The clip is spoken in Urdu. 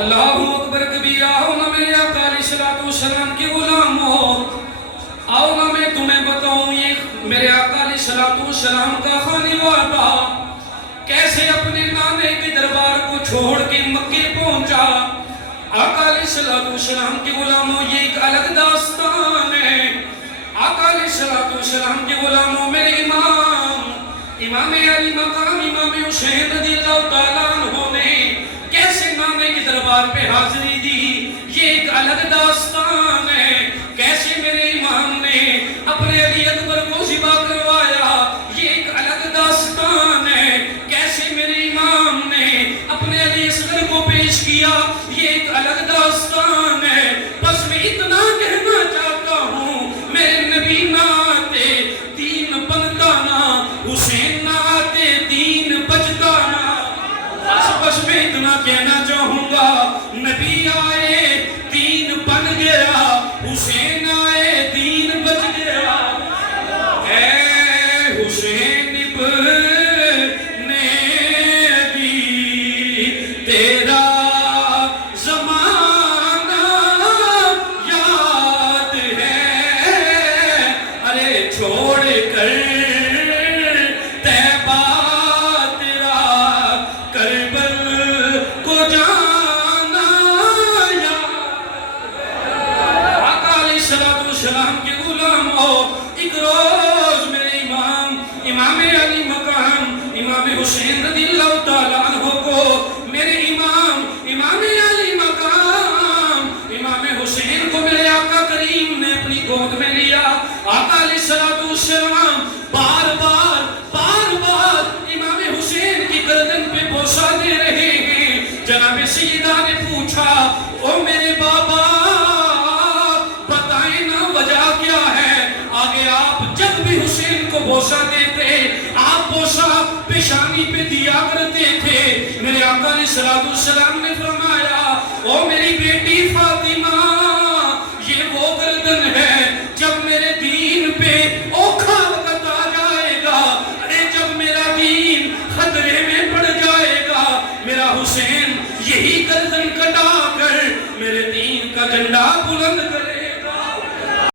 اللہ اکبر کبیرہ، آؤ نہ میرے آقا علیہ الصلوۃ والسلام کے غلاموں، آؤ نہ میں تمہیں بتاؤں یہ میرے آقا علیہ الصلوۃ والسلام کا خانوادہ کیسے اپنے نانے کے دربار کو چھوڑ کے مکے پہنچا۔ آقا علیہ الصلوۃ والسلام کے غلاموں، یہ ایک الگ داستان ہے۔ آقا علیہ الصلوۃ والسلام کے غلاموں، میرے امام علی مقام امام حسین رضی اللہ تعالیٰ عنہ نے کیسے نانے کے دربار پہ حاضری دی، یہ ایک الگ داستان ہے۔ کیسے میرے امام نے اپنے علی اکبر کو ذبح کروایا، یہ ایک الگ داستان ہے۔ کیسے میرے امام نے اپنے علی اصغر کو پیش کیا، یہ ایک الگ داستان ہے۔ بس میں اتنا کہنا چاہتا ہوں، میرے نبی نہ آتے دین بنتا نہ، حسین نہ آتے دین بچتا نہ۔ بس میں اتنا کہنا چاہوں گا، نبی آئے دین بن گیا، حسین آئے دین بچ گیا۔ اے حسین ابن علی تیرا زمانہ یاد ہے، ارے چھوڑ کر حسین رضی اللہ تعالیٰ عنہ کو میرے امام علی مقام امام حسین کو میرے آقا کریم نے اپنی گود میں لیا۔ آقا علیہ الصلوۃ والسلام بار بار امام حسین کی گردن پہ بوسہ دے رہے ہیں۔ جناب سیدہ نے پوچھا، او میرے بابا بتائیں نا وجہ کیا ہے؟ آگے آپ جب بھی حسین کو بوسہ دیتے، آپ بوسہ پیشانی پہ دیا کرتے تھے۔ میرے آقا علیہ الصلوۃ والسلام نے فرمایا، او میری بیٹی فاطمہ، یہ وہ گردن ہے جب میرے دین پہ اوکھا وقت آ جائے گا، ارے جب میرا دین خطرے میں پڑ جائے گا، میرا حسین یہی گردن کٹا کر میرے دین کا جھنڈا بلند